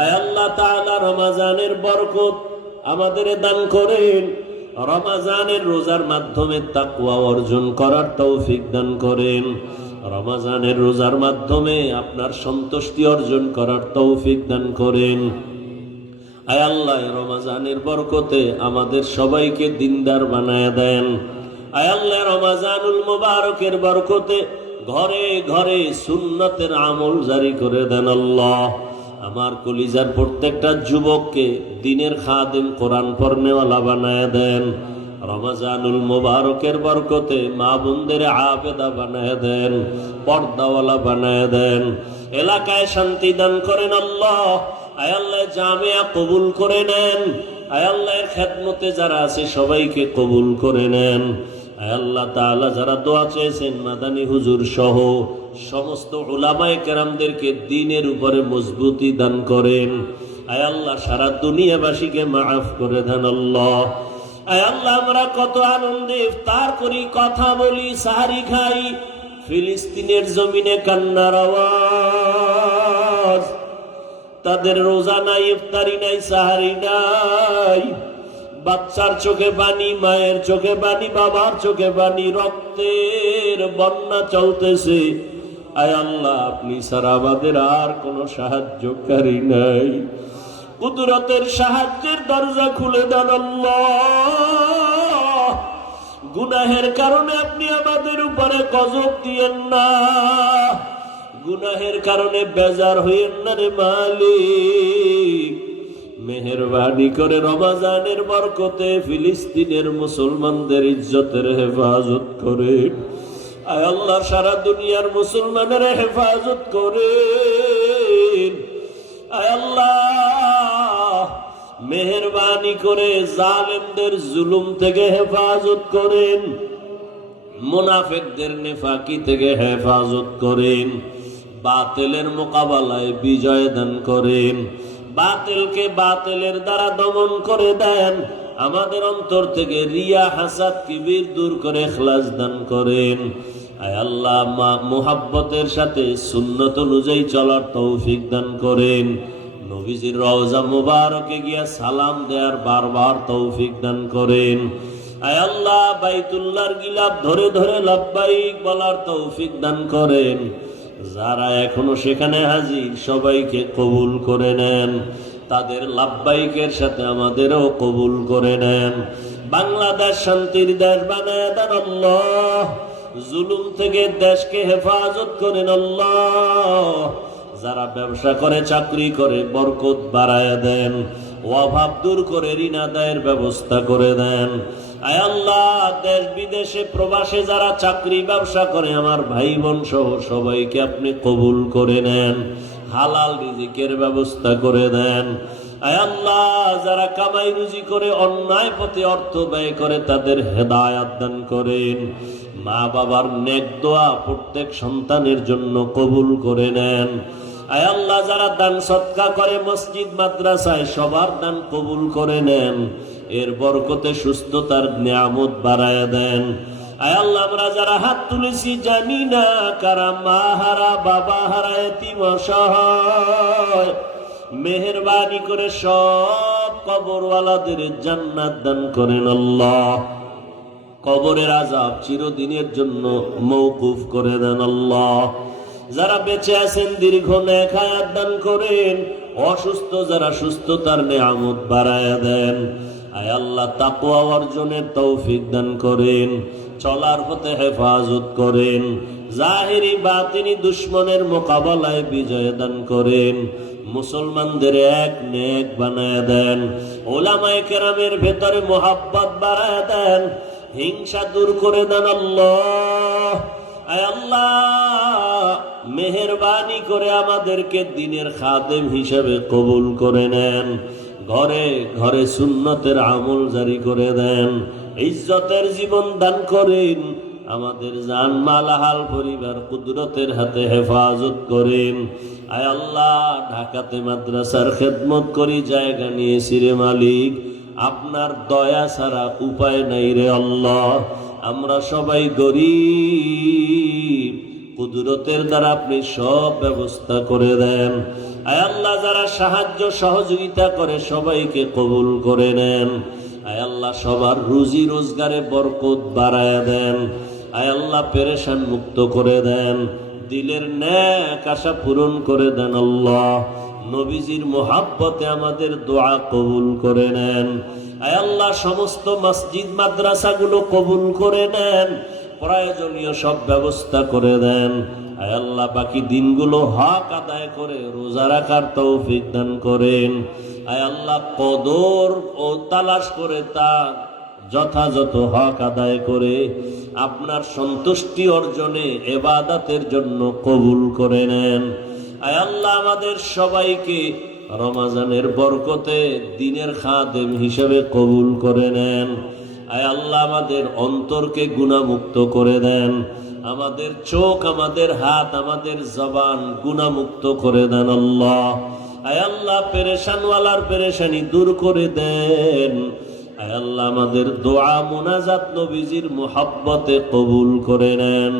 আয় আল্লাহ তাআলা রমজানের বরকত আমাদের দান করেন। রমজানের রোজার মাধ্যমে তাকওয়া অর্জন করার তৌফিক দান করেন। রমজানের রোজার মাধ্যমে আপনার সন্তুষ্টি অর্জন করার তৌফিক দান করেন। আয় আল্লাহ রমজানের বরকতে আমাদের সবাইকে দিনদার বানায় দেন। আয় আল্লাহ রমজানুল মুবারকের বরকতে ঘরে ঘরে সুন্নতের আমল জারি করে দেন। আল্লাহ আমার কলিজার প্রত্যেকটা যুবককে দিনের খাদেম, কোরআন পড়নেওয়ালা বানায় দেন। রমজানুল মুবারকের বরকতে মা বোনদের আবেদা বানায় দেন, পর্দাওয়ালা বানায় দেন। এলাকায় শান্তি দান করেন আল্লাহ। আয় আল্লাহ জামিয়া কবুল করে নেন। আয় আল্লাহর খেদমতে যারা আছে সবাইকে কবুল করে নেন। আয় আল্লাহ তাআলা যারা দোয়া চেয়েছেন মাদানী হুজুর সহ সমস্ত উলামায়ে কেরামদেরকে দ্বীনের উপরে মজবুতি দান করেন। আয় আল্লাহ সারা দুনিয়াবাসীকে মাফ করে দেন আল্লাহ। আয় আল্লাহ আমরা কত আনন্দে ইফতার করি, কথা বলি, সাহারি খাই, ফিলিস্তিনের জমিনে কান্নার আওয়াজ। তাদের রোজা নাই, ইফতারি নাই, সাহারি নাই। বাচ্চার চোখে পানি, মায়ের চোখে পানি, বাবার চোখে পানি, রক্তের বন্যা চলতেছে। আয় আল্লাহ আপনি ছাড়া আমাদের আর কোনো সাহায্যকারী নাই। কুদরতের সাহায্যের দরজা খুলে দেন আল্লাহ। গুনাহের কারণে আপনি আমাদের উপরে গজব দিয়েন না, গুনাহের কারণে বেজার হইয়েন না রে মালিক। মেহেরবানি করে রমজানের বরকতে ফিলিস্তিনের মুসলমানদের ইজ্জতের হেফাজত করেন। আয় আল্লাহ সারা দুনিয়ার মুসলমানের হেফাজত করেন। আয় আল্লাহ মেহেরবানি করে জালেমদের জুলুম থেকে হেফাজত করেন, মুনাফিকদের নেফাকি থেকে হেফাজত করেন, বাতিলের মোকাবেলায় বিজয় দান করেন, বাতিলকে বাতিলের দ্বারা দমন করে দেন। আমাদের অন্তর থেকে রিয়া, হাসাদ, কিবির দূর করে ইখলাস দান করেন। আয় আল্লাহ মুহাব্বতের সাথে সুন্নত অনুযায়ী চলার তৌফিক দান করেন। নবীজির রওজা মুবারকে গিয়া সালাম দেওয়ার বারবার তৌফিক দান করেন। আয় আল্লাহ বাইতুল্লাহর গিলাফ ধরে ধরে লাব্বাইক বলার তৌফিক দান করেন। যারা এখনো সেখানে হাজির সবাইকে কবুল করে নেন। তাদের লাব্বাইকের সাথে আমাদেরও কবুল করে নেন। বাংলাদেশ শান্তির দেশ বানায় দেন আল্লাহ। জুলুম থেকে দেশকে হেফাজত করেন আল্লাহ। যারা ব্যবসা করে, চাকরি করে বরকত বাড়ায় দেন। অভাব দূর করে ঋণ আদায়ের ব্যবস্থা করে দেন। আয় আল্লাহ দেশ বিদেশে প্রবাসে যারা চাকরি ব্যবসা করে আমার ভাই বোন সহ সবাইকে আপনি কবুল করে নেন, হালাল রিজিকের ব্যবস্থা করে দেন। আয় আল্লাহ যারা কামাই রুজি করে অন্যায় পথে অর্থ ব্যয় করে তাদের হেদায়াত দান করেন। মা বাবার নেক দোয়া প্রত্যেক সন্তানের জন্য কবুল করে নেন। আয় আল্লাহ যারা দান সদকা করে মসজিদ মাদ্রাসায় সবার দান কবুল করে নেন। এর বরকতে সুস্থতার নিয়ামত বাড়ায় দেন। আয় আল্লাহ আমরা যারা হাত তুলেছি জানি না কারা মা হারা, বাবা হারা, এতিম অসহায়, মেহেরবানি করে সব কবরওয়ালাদের জান্নাত দান করেন আল্লাহ। কবরের আযাব চিরদিনের জন্য মওকুফ করে দেন আল্লাহ। যারা বেঁচে আছেন দীর্ঘ নেক হায়াত দান করেন। অসুস্থ যারা সুস্থতার নিয়ামত বাড়ায় দেন। আয় আল্লাহ তাকওয়া অর্জনের তৌফিক দান করেন। চলার পথে হেফাজত করেন। জাহিরি বাতিনি দুশ্মনের মোকাবেলায় বিজয় দান করেন। মুসলমানদের এক নেক বানায় দেন। উলামায়ে কেরামের ভেতরে মোহাব্বত বাড়ায় দেন। হিংসা দূর করে দেন আল্লাহ। আয় আল্লাহ মেহেরবানি করে আমাদেরকে দ্বীনের খাদেম হিসেবে কবুল করে নেন। ঘরে ঘরে সুন্নতের আমল জারি করে দেন। ইজ্জতের জীবন দান করেন। আমাদের জান মাল হাল পরিবার কুদরতের হাতে হেফাজত করেন। আয় আল্লাহ ঢাকাতে মাদ্রাসার খেদমত করি, জায়গা নিয়েছি রে মালিক, আপনার দয়া ছাড়া উপায় নাই রে আল্লাহ। আমরা সবাই গরীব, কুদরতের দ্বারা আপনি সব ব্যবস্থা করে দেন। আয় আল্লাহ যারা সাহায্য সহযোগিতা করে সবাইকে কবুল করে নেন। আয় আল্লাহ সবার রুজি রোজগারে বরকত বাড়ায় দেন। আয় আল্লাহ পেরেশান মুক্ত করে দেন, দিলের নেক আশা পূরণ করে দেন। আল্লাহ নবীজির মোহাব্বতে আমাদের দোয়া কবুল করে নেন। আয় আল্লাহ সমস্ত মসজিদ মাদ্রাসাগুলো কবুল করে নেন, প্রয়োজনীয় সব ব্যবস্থা করে দেন। আয় আল্লাহ বাকি দিনগুলো হক আদায় করে রোজা রাখার তৌফিক দান করেন। আয় আল্লাহ কদর ও তালাশ করে তার যথাযথ হক আদায় করে আপনার সন্তুষ্টি অর্জনে ইবাদতের জন্য কবুল করে নেন। আয় আল্লাহ আমাদের সবাইকে রমজানের বরকতে দ্বীনের খাদেম হিসেবে কবুল করে নেন। আয় আল্লাহ আমাদের অন্তরকে গুনাহমুক্ত করে দেন, আমাদের চোখ, আমাদের হাত, আমাদের জবান গুনাহমুক্ত করে দেন। আল্লাহ আয় আল্লাহ পেরেশানওয়ালার পেরেশানি দূর করে দেন। আয় আল্লাহ আমাদের দোয়া মুনাজাত নবীজির মুহাব্বতে কবুল করে নেন।